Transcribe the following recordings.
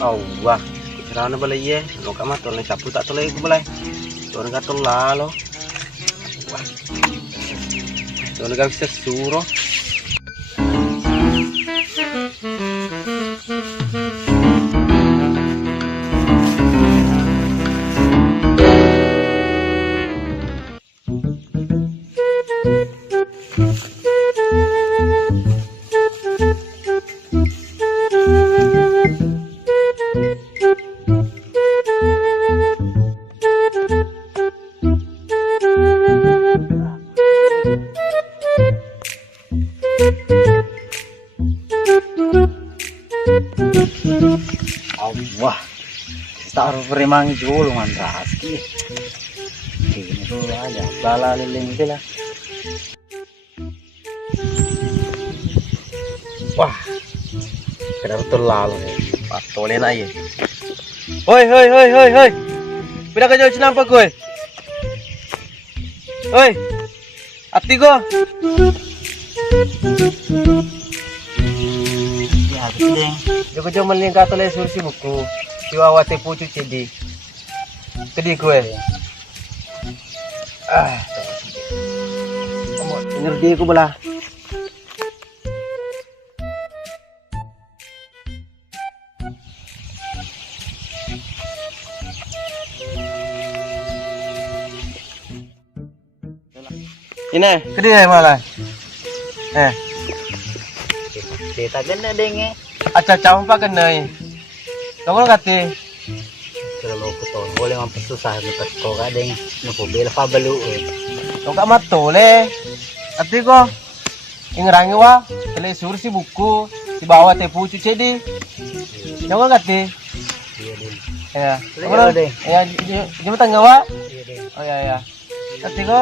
Oh, wah. Cerana balai ye, lo kama tolong sapu tak tolong iku balai. Tolong kata lalo. Wah. Tolong kau bisa suruh. Wah, taruh peremang julu mandraski. Ini tuh aja, bala liling itu lah. Wah, kenapa terlalu ya? Pak tolen aja. Hoi, hoi, hoi, hoi, hoi. Pindah ke jauh kenapa gue? Hoi, ati gue. Ya, ding. Joko maling kata le sursi buku. Siwa te pucu cedi. Kedi gue. Kamu ngerti aku belah. Ini, kedi malah. Kita ganda denge. Aca campur pa kenai. Tunggu kati. Kalau ko to, boleh mampus susah ni ko ka deng. Nuko bela pa balu. Tunggu matole. Ati ko. Ingrangi wa, tele sursi buku, di bawah te pucu cedi. Tunggu kati. Iya deng. Ya. Tunggu deng. Ya, jemput tangga wa. Iya deng. Oh ya ya. Ati ko.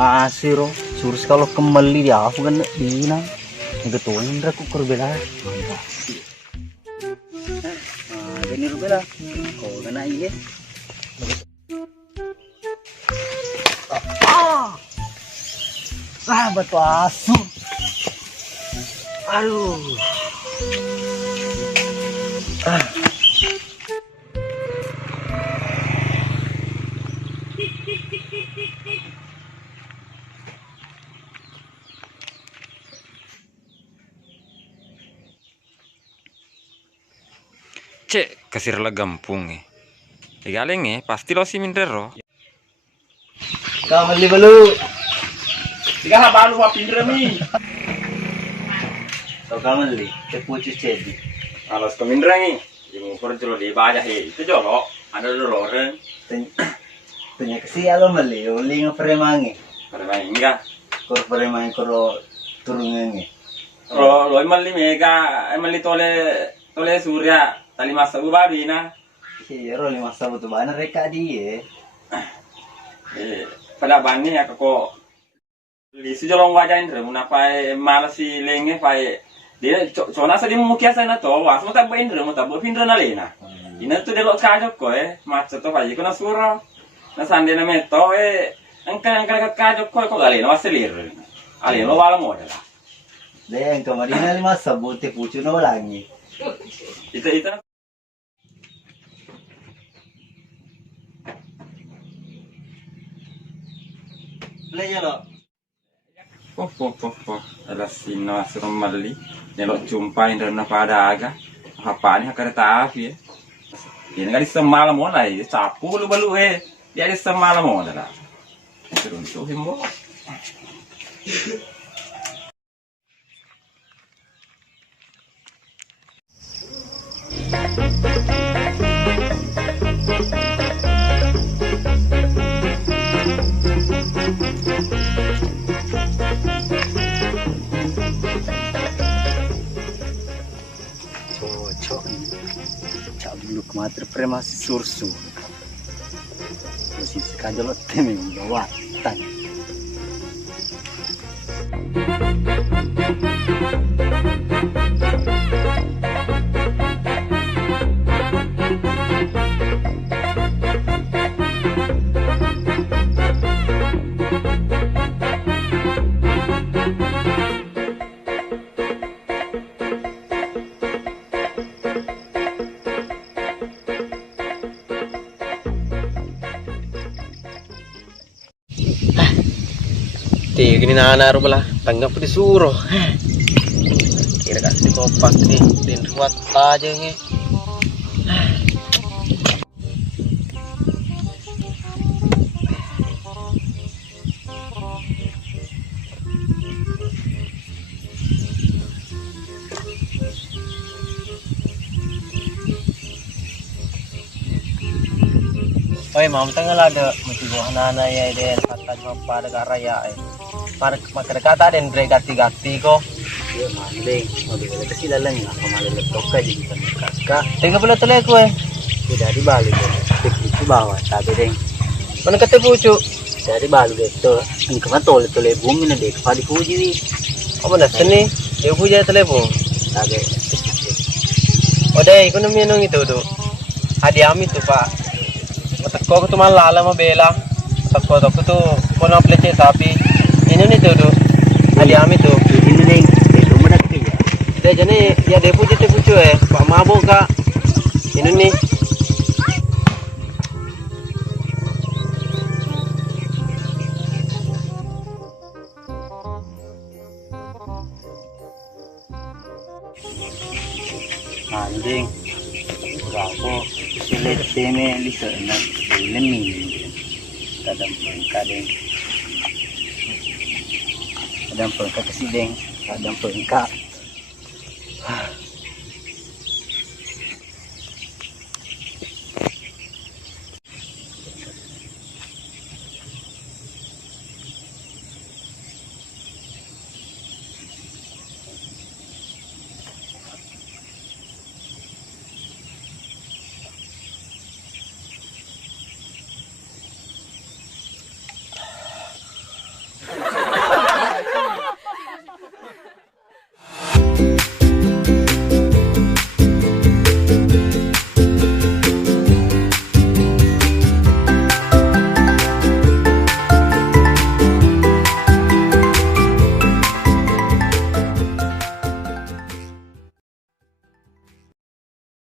Ngasih roh, surus kalau kembali dia aku kan dina, ngetuin aku kurbela. Ini kurbela, kau kena iya. Batu asu. Aduh. Cek kasir la gampung Igaleng pasti lo si mindero. Kau beli balu. Tiga balu wa pindrami. Kau beli, te pucu cedi. Alas ko mindrangi. Yung perjolo di baja itu jolo. Ada dulu orang. Tanya kasi alo mali, uli nga premangi. Pada main enggak. Kor premangi koro turungangi. Lo mali mega, mali tole surya. Tali masa babi na. Iya, ro 5 sabut bana reka dia. Pada bani ya kako li si jolong wajain re munapa malas si lenge pai dia cona sa di mukia sana to was mo tabba indre mo tabba pindra na lena. Ina tu delok kajo ko macho to pai ko na suro. Na sande na meto angka kajo ko galena waselir. Ale lo wala mo dala. Leng kamarina 5 sabut te pucu no langi. Ita Lenya lo. Alas sino asro mali nelok jumpa indra pada aga apa ni hakar api ini kali semalam mo lah sapu lu balu dia ada semalam mo dah teruntuk himbo Matri prema si sursu. Si kajolot temi gawatan. Ti gini nana ro bala tanggap disuruh. Kira kasih kompak nih din ruat aja nge. Oi, mam tengah ada mesti gua nana ya den kata cuma pada karaya para masyarakat den gati ko. Iya maling, mau dibeli ke sila lang ako malilaptop ka jadi kan kakak. Tinggal pala tuloy ko Tidak dibalik ya, itu bawah sabi ding. Mana kata pucu? Dari balik itu, ang kamatol itu le bumi na dek padi puji wi. Apa na sini? Dia puja telepon. Sabi, Oke, ko namin nung itu do. Adi ami tu pak. Matakko ko tuman lala mabela. Matakko ko tu kono pleche sapi. Ini nih tu do. Adi ami tu. ini na ding, itu mo na kaya. Dia jane ya dia puji te pucu Pak mabok ka. Ini nih. Ding, berapa sila teme lisa na lemin. Kadang pengka ding. Kadang pengka kasi ding, kadang pengka.